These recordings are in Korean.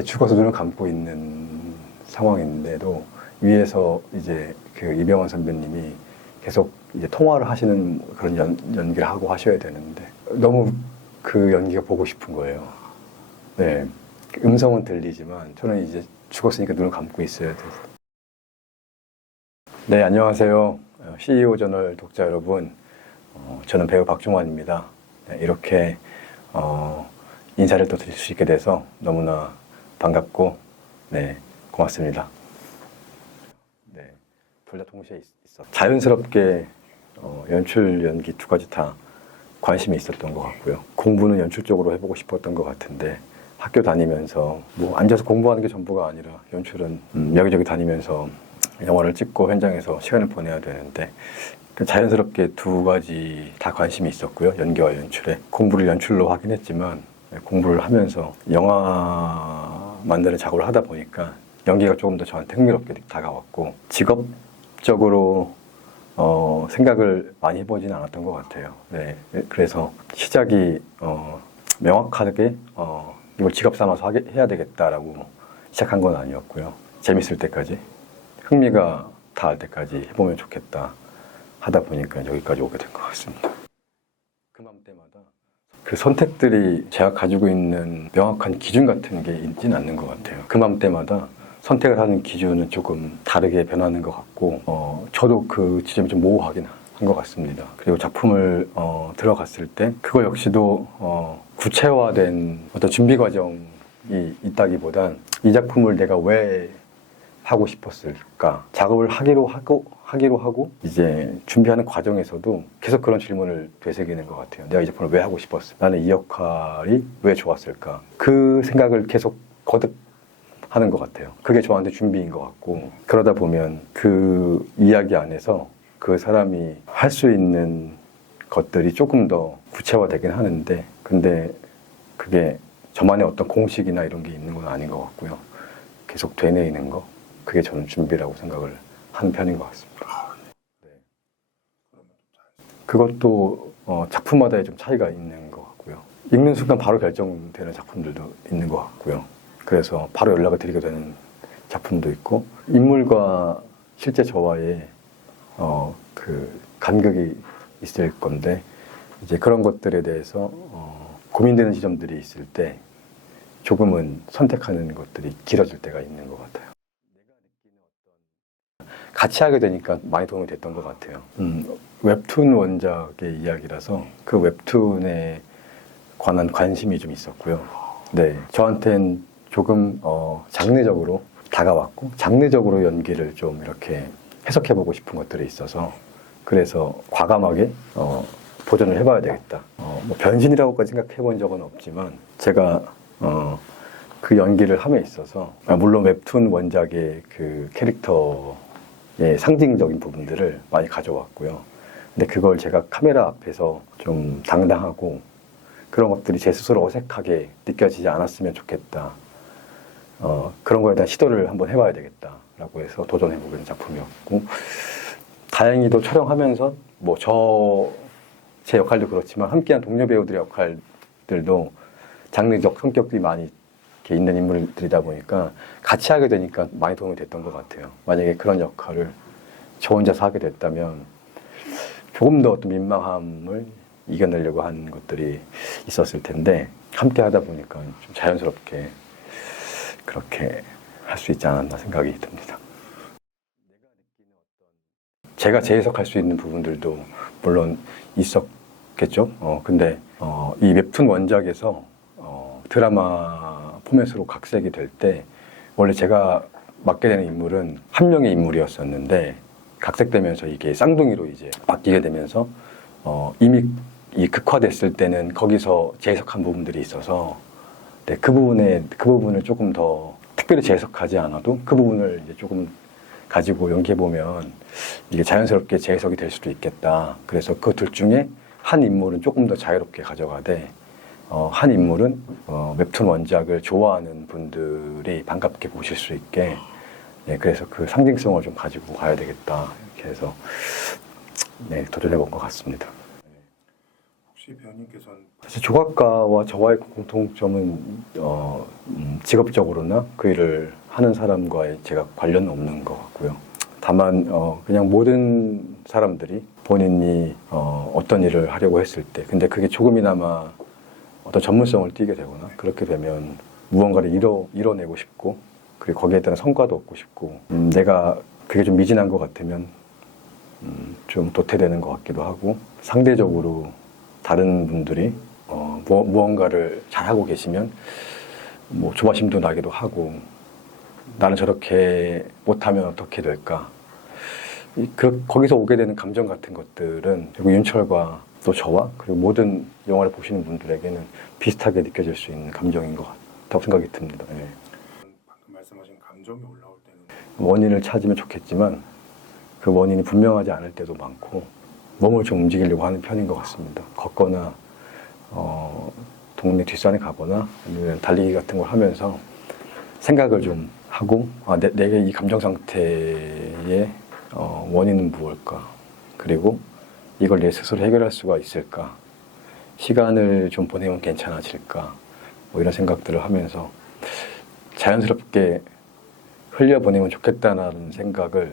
죽어서 눈을 감고 있는 상황인데도 위에서 이제 그 이병헌 선배님이 계속 이제 통화를 하시는 그런 연기를 하고 하셔야 되는데 너무 그 연기가 보고 싶은 거예요. 네, 음성은 들리지만 저는 이제 죽었으니까 눈을 감고 있어야 돼서. 네, 안녕하세요. CEO 저널 독자 여러분. 저는 배우 박중환입니다. 네, 이렇게 인사를 또 드릴 수 있게 돼서 너무나 반갑고, 네, 고맙습니다. 네, 둘 다 동시에 있어. 자연스럽게 연출, 연기 두 가지 다 관심이 있었던 것 같고요. 공부는 연출 쪽으로 해보고 싶었던 것 같은데 학교 다니면서 뭐 앉아서 공부하는 게 전부가 아니라 연출은 여기저기 다니면서 영화를 찍고 현장에서 시간을 보내야 되는데 자연스럽게 두 가지 다 관심이 있었고요. 연기와 연출에. 공부를 연출로 하긴 했지만 공부를 하면서 영화 만드는 작업을 하다 보니까 연기가 조금 더 저한테 흥미롭게 다가왔고 직업적으로 생각을 많이 해보지는 않았던 것 같아요. 네, 그래서 시작이 명확하게 이걸 직업 삼아서 해야 되겠다라고 시작한 건 아니었고요. 재밌을 때까지 흥미가 닿을 때까지 해보면 좋겠다 하다 보니까 여기까지 오게 된 것 같습니다. 그맘때마다 그 선택들이 제가 가지고 있는 명확한 기준 같은 게 있지는 않는 것 같아요. 그맘때마다 선택을 하는 기준은 조금 다르게 변하는 것 같고 저도 그 지점이 좀 모호하긴 한 것 같습니다. 그리고 작품을 들어갔을 때 그거 역시도 구체화된 어떤 준비 과정이 있다기보단 이 작품을 내가 왜 하고 싶었을까? 작업을 하기로 하고 이제 준비하는 과정에서도 계속 그런 질문을 되새기는 것 같아요. 내가 이 작품을 왜 하고 싶었을까? 나는 이 역할이 왜 좋았을까? 그 생각을 계속 거듭하는 것 같아요. 그게 저한테 준비인 것 같고 그러다 보면 그 이야기 안에서 그 사람이 할 수 있는 것들이 조금 더 구체화되긴 하는데 근데 그게 저만의 어떤 공식이나 이런 게 있는 건 아닌 것 같고요. 계속 되뇌이는 거 그게 저는 준비라고 생각을 하는 편인 것 같습니다. 네. 그것도 작품마다의 좀 차이가 있는 것 같고요. 읽는 순간 바로 결정되는 작품들도 있는 것 같고요. 그래서 바로 연락을 드리게 되는 작품도 있고 인물과 실제 저와의 그 간극이 있을 건데 이제 그런 것들에 대해서 고민되는 지점들이 있을 때 조금은 선택하는 것들이 길어질 때가 있는 것 같아요. 같이 하게 되니까 많이 도움이 됐던 것 같아요. 웹툰 원작의 이야기라서 그 웹툰에 관한 관심이 좀 있었고요. 네, 저한텐 조금 장르적으로 다가왔고 장르적으로 연기를 좀 이렇게 해석해보고 싶은 것들이 있어서 그래서 과감하게 도전을 해봐야 되겠다. 뭐 변신이라고까지 생각해본 적은 없지만 제가 그 연기를 함에 있어서 물론 웹툰 원작의 그 캐릭터의 상징적인 부분들을 많이 가져왔고요. 근데 그걸 제가 카메라 앞에서 좀 당당하고 그런 것들이 제 스스로 어색하게 느껴지지 않았으면 좋겠다. 그런 거에 대한 시도를 한번 해봐야 되겠다라고 해서 도전해보게 된 작품이었고 다행히도 촬영하면서 뭐 제 역할도 그렇지만 함께한 동료 배우들의 역할들도 장르적 성격들이 많이 이렇게 있는 인물들이다 보니까 같이 하게 되니까 많이 도움이 됐던 것 같아요. 만약에 그런 역할을 저 혼자서 하게 됐다면 조금 더 어떤 민망함을 이겨내려고 하는 것들이 있었을 텐데 함께 하다 보니까 좀 자연스럽게 그렇게 할 수 있지 않았나 생각이 듭니다. 제가 재해석할 수 있는 부분들도 물론 있었겠죠. 근데 이 웹툰 원작에서 드라마 포맷으로 각색이 될 때 원래 제가 맡게 되는 인물은 한 명의 인물이었었는데 각색되면서 이게 쌍둥이로 이제 바뀌게 되면서 이미 이 극화됐을 때는 거기서 재해석한 부분들이 있어서 네, 그 부분을 조금 더 특별히 재해석하지 않아도 그 부분을 이제 조금 가지고 연기해보면 이게 자연스럽게 재해석이 될 수도 있겠다. 그래서 그 둘 중에 한 인물은 조금 더 자유롭게 가져가되 한 인물은 웹툰 원작을 좋아하는 분들이 반갑게 보실 수 있게 네, 그래서 그 상징성을 좀 가지고 가야 되겠다. 이렇게 해서 네, 도전해본 것 같습니다. 혹시 특히 배우님께서는 사실 조각가와 저와의 공통점은 직업적으로나 그 일을 하는 사람과의 제가 관련은 없는 것 같고요. 다만 그냥 모든 사람들이 본인이 어떤 일을 하려고 했을 때 근데 그게 조금이나마 어떤 전문성을 띠게 되거나 그렇게 되면 무언가를 이뤄내고 싶고 그리고 거기에 따른 성과도 얻고 싶고 내가 그게 좀 미진한 것 같으면 좀 도태되는 것 같기도 하고 상대적으로 다른 분들이 무언가를 잘하고 계시면 뭐 조바심도 나기도 하고 나는 저렇게 못하면 어떻게 될까 거기서 오게 되는 감정 같은 것들은 결국 윤철과 또 저와 그리고 모든 영화를 보시는 분들에게는 비슷하게 느껴질 수 있는 감정인 것 같다고 생각이 듭니다. 예. 방금 말씀하신 감정이 올라올 때는 원인을 찾으면 좋겠지만 그 원인이 분명하지 않을 때도 많고 몸을 좀 움직이려고 하는 편인 것 같습니다. 걷거나 동네 뒷산에 가거나 아니면 달리기 같은 걸 하면서 생각을 좀 하고 내게 이 감정 상태의 원인은 무엇일까 그리고 이걸 내 스스로 해결할 수가 있을까 시간을 좀 보내면 괜찮아질까 뭐 이런 생각들을 하면서 자연스럽게 흘려보내면 좋겠다는 생각을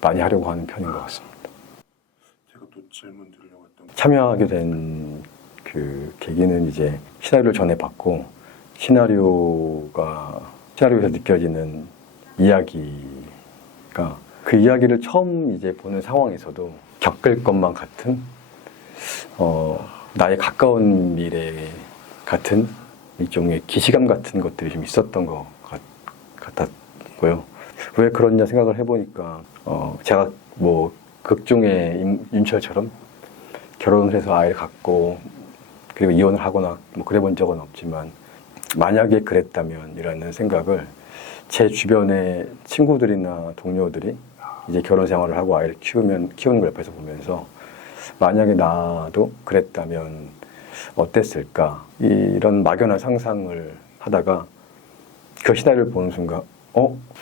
많이 하려고 하는 편인 것 같습니다. 제가 또 질문 드리려고 했던 참여하게 된 그 계기는 이제 시나리오를 전해받고 시나리오에서 느껴지는 이야기가 그 이야기를 처음 이제 보는 상황에서도 겪을 것만 같은 나의 가까운 미래 같은 일종의 기시감 같은 것들이 좀 있었던 것 같았고요. 왜 그러냐 생각을 해보니까 제가 뭐 극중의 윤철처럼 결혼을 해서 아이를 갖고 그리고 이혼을 하거나 뭐 그래 본 적은 없지만 만약에 그랬다면 이라는 생각을 제 주변의 친구들이나 동료들이 이제 결혼 생활을 하고 아이를 키우는 걸 옆에서 보면서 만약에 나도 그랬다면 어땠을까 이런 막연한 상상을 하다가 그 시나리오를 보는 순간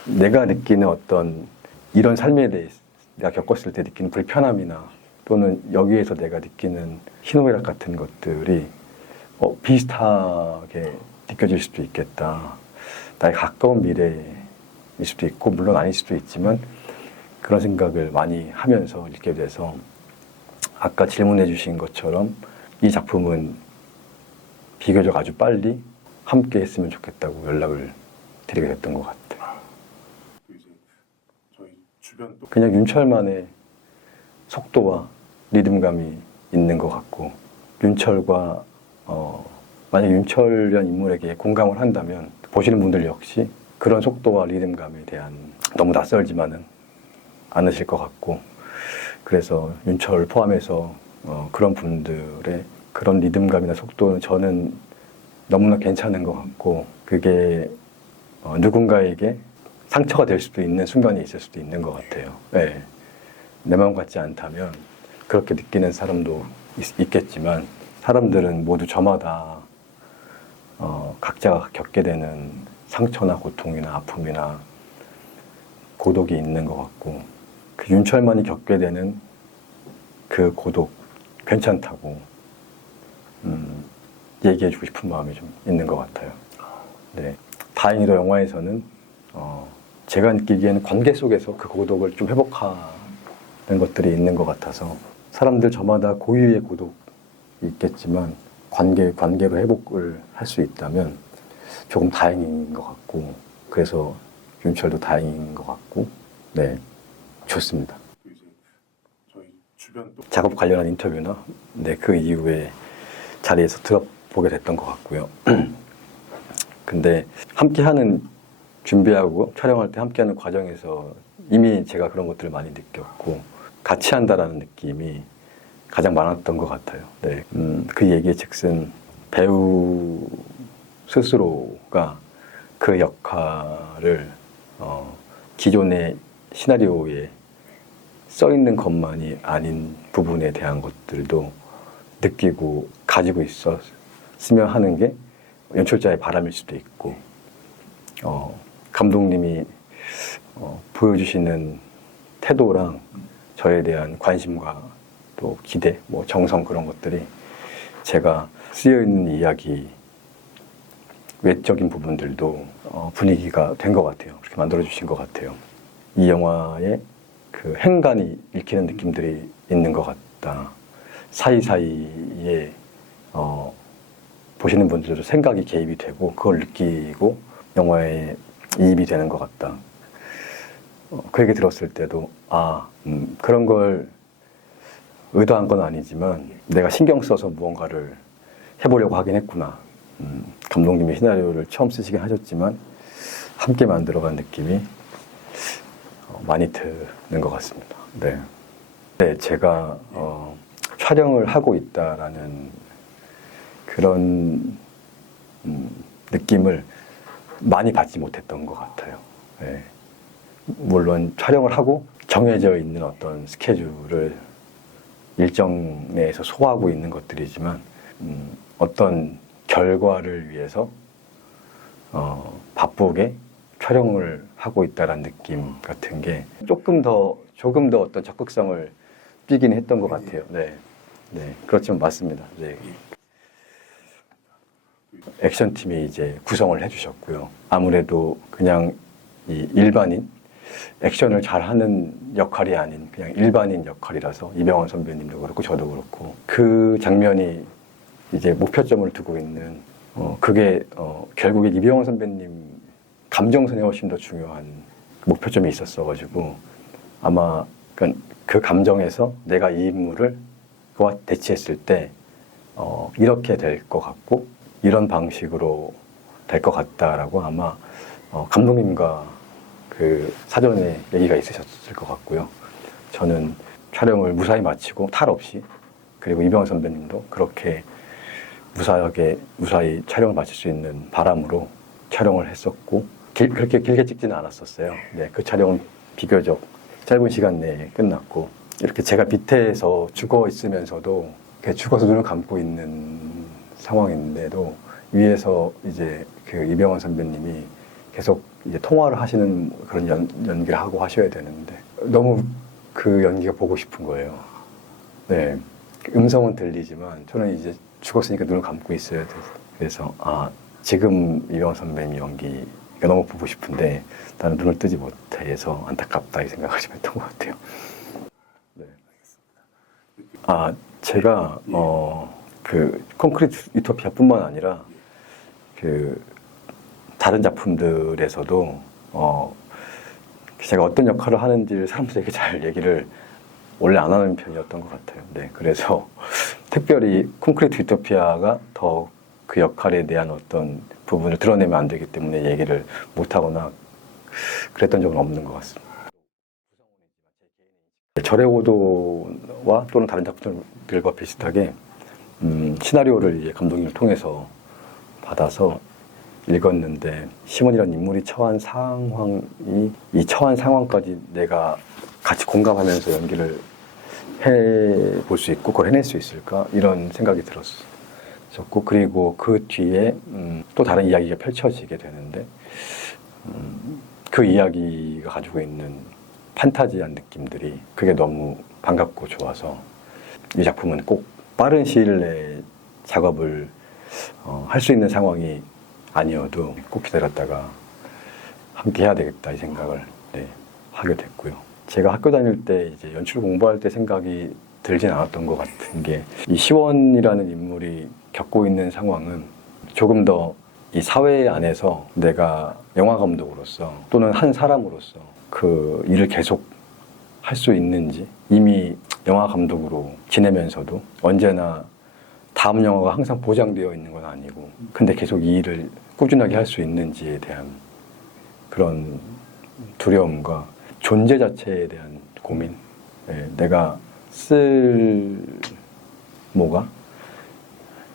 내가 느끼는 어떤 이런 삶에 대해서 내가 겪었을 때 느끼는 불편함이나 또는 여기에서 내가 느끼는 희노애락 같은 것들이 비슷하게 느껴질 수도 있겠다. 나의 가까운 미래일 수도 있고 물론 아닐 수도 있지만 그런 생각을 많이 하면서 읽게 돼서 아까 질문해 주신 것처럼 이 작품은 비교적 아주 빨리 함께 했으면 좋겠다고 연락을 드리게 됐던 것 같아요. 이제 저희 주변 또 그냥 윤철만의 속도와 리듬감이 있는 것 같고 윤철과 만약 윤철이라는 인물에게 공감을 한다면 보시는 분들 역시 그런 속도와 리듬감에 대한 너무 낯설지만은 않으실 것 같고 그래서 윤철 포함해서 그런 분들의 그런 리듬감이나 속도는 저는 너무나 괜찮은 것 같고 그게 누군가에게 상처가 될 수도 있는 순간이 있을 수도 있는 것 같아요. 네. 내 마음 같지 않다면 그렇게 느끼는 사람도 있겠지만 사람들은 모두 저마다 각자가 겪게 되는 상처나 고통이나 아픔이나 고독이 있는 것 같고 그 윤철만이 겪게 되는 그 고독 괜찮다고 얘기해주고 싶은 마음이 좀 있는 것 같아요. 네. 다행히도 영화에서는 제가 느끼기에는 관계 속에서 그 고독을 좀 회복하는 것들이 있는 것 같아서 사람들 저마다 고유의 고독이 있겠지만 관계로 회복을 할 수 있다면 조금 다행인 것 같고 그래서 윤철도 다행인 것 같고 네 좋습니다. 이제 저희 주변 또 작업 관련한 인터뷰나 그 이후에 자리에서 들어보게 됐던 것 같고요. 근데 함께하는 준비하고 촬영할 때 함께하는 과정에서 이미 제가 그런 것들을 많이 느꼈고 같이 한다라는 느낌이 가장 많았던 것 같아요. 네. 그 얘기의 즉슨 배우 스스로가 그 역할을 기존의 시나리오에 써 있는 것만이 아닌 부분에 대한 것들도 느끼고 가지고 있었으면 하는 게 연출자의 바람일 수도 있고 감독님이 보여주시는 태도랑 저에 대한 관심과 또 기대, 뭐 정성 그런 것들이 제가 쓰여 있는 이야기 외적인 부분들도 분위기가 된 것 같아요. 그렇게 만들어 주신 것 같아요. 이 영화에 그 행간이 읽히는 느낌들이 있는 것 같다. 사이사이에 보시는 분들도 생각이 개입이 되고 그걸 느끼고 영화에 이입이 되는 것 같다. 그 얘기 들었을 때도 그런 걸 의도한 건 아니지만 내가 신경 써서 무언가를 해보려고 하긴 했구나. 감독님이 시나리오를 처음 쓰시긴 하셨지만 함께 만들어간 느낌이 많이 드는 것 같습니다. 네, 네 제가 촬영을 하고 있다라는 그런 느낌을 많이 받지 못했던 것 같아요. 네. 물론 촬영을 하고 정해져 있는 어떤 스케줄을 일정 내에서 소화하고 있는 것들이지만 어떤 결과를 위해서 바쁘게 촬영을 하고 있다는 느낌 같은 게 조금 더 어떤 적극성을 띠긴 했던 것 같아요. 네, 네, 그렇지만 맞습니다. 네. 액션팀이 이제 구성을 해주셨고요. 아무래도 그냥 이 일반인 액션을 잘하는 역할이 아닌 그냥 일반인 역할이라서 이병헌 선배님도 그렇고 저도 그렇고 그 장면이 이제 목표점을 두고 있는 그게 결국에 이병헌 선배님 감정선에 훨씬 더 중요한 목표점이 있었어가지고 아마 그 감정에서 내가 이 인물을 그와 대치했을 때 이렇게 될 것 같고 이런 방식으로 될 것 같다라고 아마 감독님과 그 사전에 얘기가 있으셨을 것 같고요. 저는 촬영을 무사히 마치고 탈 없이 그리고 이병헌 선배님도 그렇게 무사히 촬영을 마칠 수 있는 바람으로 촬영을 했었고 그렇게 길게 찍지는 않았었어요. 네, 그 촬영은 비교적 짧은 시간 내에 끝났고 이렇게 제가 밑에서 죽어 있으면서도 죽어서 눈을 감고 있는 상황인데도 위에서 이제 그 이병헌 선배님이 계속 이제 통화를 하시는 그런 연기를 하고 하셔야 되는데 너무 그 연기가 보고 싶은 거예요. 네, 음성은 들리지만 저는 이제 죽었으니까 눈을 감고 있어야 돼서 그래서 지금 이병헌 선배님 연기가 너무 보고 싶은데 나는 눈을 뜨지 못해서 안타깝다 이 생각을 좀 했던 것 같아요. 네. 제가 그 콘크리트 유토피아뿐만 아니라 그 다른 작품들에서도 제가 어떤 역할을 하는지를 사람들에게 잘 얘기를 원래 안 하는 편이었던 것 같아요. 네, 그래서 특별히 콘크리트 유토피아가 더 그 역할에 대한 어떤 부분을 드러내면 안 되기 때문에 얘기를 못 하거나 그랬던 적은 없는 것 같습니다. 절의 고도와 또는 다른 작품들과 비슷하게 시나리오를 이제 감독님을 통해서 받아서 읽었는데 시몬이라는 인물이 처한 상황이 이 처한 상황까지 내가 같이 공감하면서 연기를 해볼 수 있고 그걸 해낼 수 있을까 이런 생각이 들었었고 그리고 그 뒤에 또 다른 이야기가 펼쳐지게 되는데 그 이야기가 가지고 있는 판타지한 느낌들이 그게 너무 반갑고 좋아서 이 작품은 꼭 빠른 시일 내에 작업을 할 수 있는 상황이 아니어도 꼭 기다렸다가 함께 해야 되겠다 이 생각을 하게 됐고요. 제가 학교 다닐 때 이제 연출 공부할 때 생각이 들진 않았던 것 같은 게 이 시원이라는 인물이 겪고 있는 상황은 조금 더 이 사회 안에서 내가 영화 감독으로서 또는 한 사람으로서 그 일을 계속 할 수 있는지 이미 영화 감독으로 지내면서도 언제나 다음 영화가 항상 보장되어 있는 건 아니고 근데 계속 이 일을 꾸준하게 할 수 있는지에 대한 그런 두려움과 존재 자체에 대한 고민 내가 쓸모가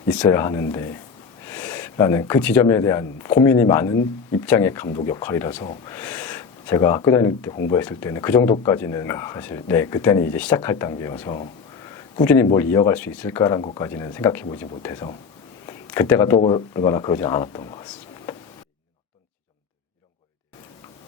있어야 하는데 라는 그 지점에 대한 고민이 많은 입장의 감독 역할이라서 제가 학교 다닐 때 공부했을 때는 그 정도까지는 사실 그때는 이제 시작할 단계여서 꾸준히 뭘 이어갈 수 있을까라는 것까지는 생각해 보지 못해서 그때가 떠오르거나 그러진 않았던 것 같습니다.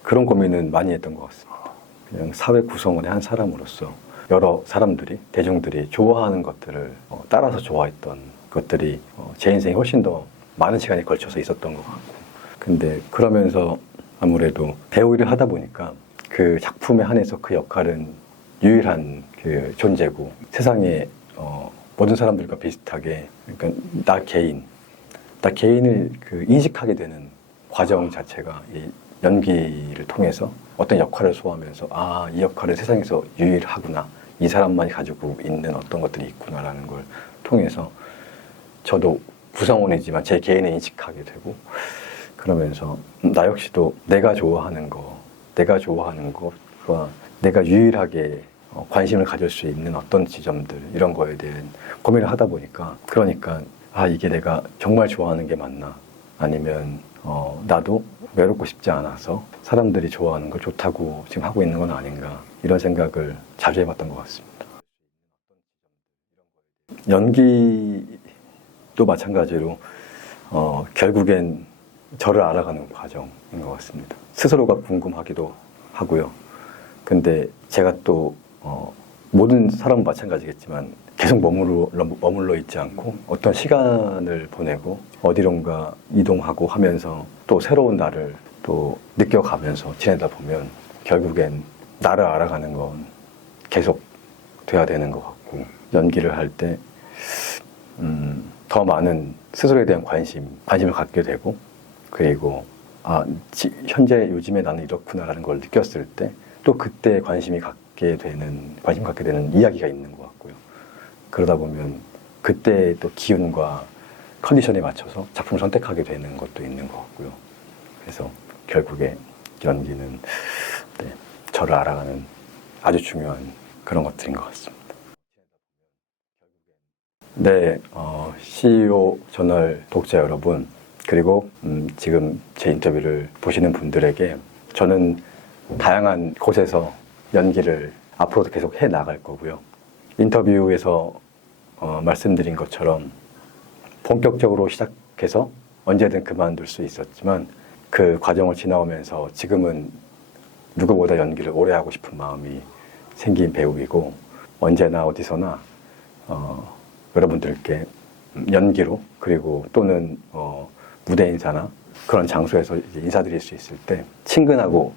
그런 고민은 많이 했던 것 같습니다. 그냥 사회 구성원의 한 사람으로서 여러 사람들이 대중들이 좋아하는 것들을 따라서 좋아했던 것들이 제 인생에 훨씬 더 많은 시간이 걸쳐서 있었던 것 같고, 근데 그러면서 아무래도 배우 일을 하다 보니까 그 작품에 한해서 그 역할은 유일한 그 존재고, 세상에 모든 사람들과 비슷하게, 그러니까 나 개인을 그 인식하게 되는 과정 자체가 이 연기를 통해서 어떤 역할을 소화하면서, 아, 이 역할은 세상에서 유일하구나, 이 사람만이 가지고 있는 어떤 것들이 있구나라는 걸 통해서 저도 구성원이지만 제 개인을 인식하게 되고, 그러면서 나 역시도 내가 좋아하는 것과 내가 유일하게 관심을 가질 수 있는 어떤 지점들, 이런 거에 대한 고민을 하다 보니까, 그러니까 아, 이게 내가 정말 좋아하는 게 맞나, 아니면 나도 외롭고 싶지 않아서 사람들이 좋아하는 걸 좋다고 지금 하고 있는 건 아닌가, 이런 생각을 자주 해봤던 것 같습니다. 연기도 마찬가지로 결국엔 저를 알아가는 과정인 것 같습니다. 스스로가 궁금하기도 하고요. 근데 제가 또 모든 사람은 마찬가지겠지만 계속 머물러 있지 않고 어떤 시간을 보내고 어디론가 이동하고 하면서 또 새로운 나를 또 느껴가면서 지내다 보면 결국엔 나를 알아가는 건 계속 돼야 되는 것 같고, 연기를 할 때 더 많은 스스로에 대한 관심을 갖게 되고, 그리고 아, 현재 요즘에 나는 이렇구나라는 걸 느꼈을 때 또 그때 관심 갖게 되는 이야기가 있는 것 같고요. 그러다 보면 그때 또 기운과 컨디션에 맞춰서 작품을 선택하게 되는 것도 있는 것 같고요. 그래서 결국에 연기는 저를 알아가는 아주 중요한 그런 것들인 것 같습니다. 네, CEO 저널 독자 여러분, 그리고 지금 제 인터뷰를 보시는 분들에게 저는 다양한 곳에서 연기를 앞으로도 계속 해 나갈 거고요. 인터뷰에서 말씀드린 것처럼 본격적으로 시작해서 언제든 그만둘 수 있었지만, 그 과정을 지나오면서 지금은 누구보다 연기를 오래 하고 싶은 마음이 생긴 배우이고, 언제나 어디서나 여러분들께 연기로, 그리고 또는 무대 인사나 그런 장소에서 이제 인사드릴 수 있을 때 친근하고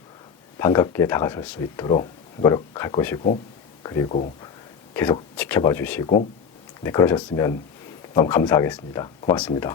반갑게 다가설 수 있도록 노력할 것이고, 그리고 계속 지켜봐 주시고, 네, 그러셨으면 너무 감사하겠습니다. 고맙습니다.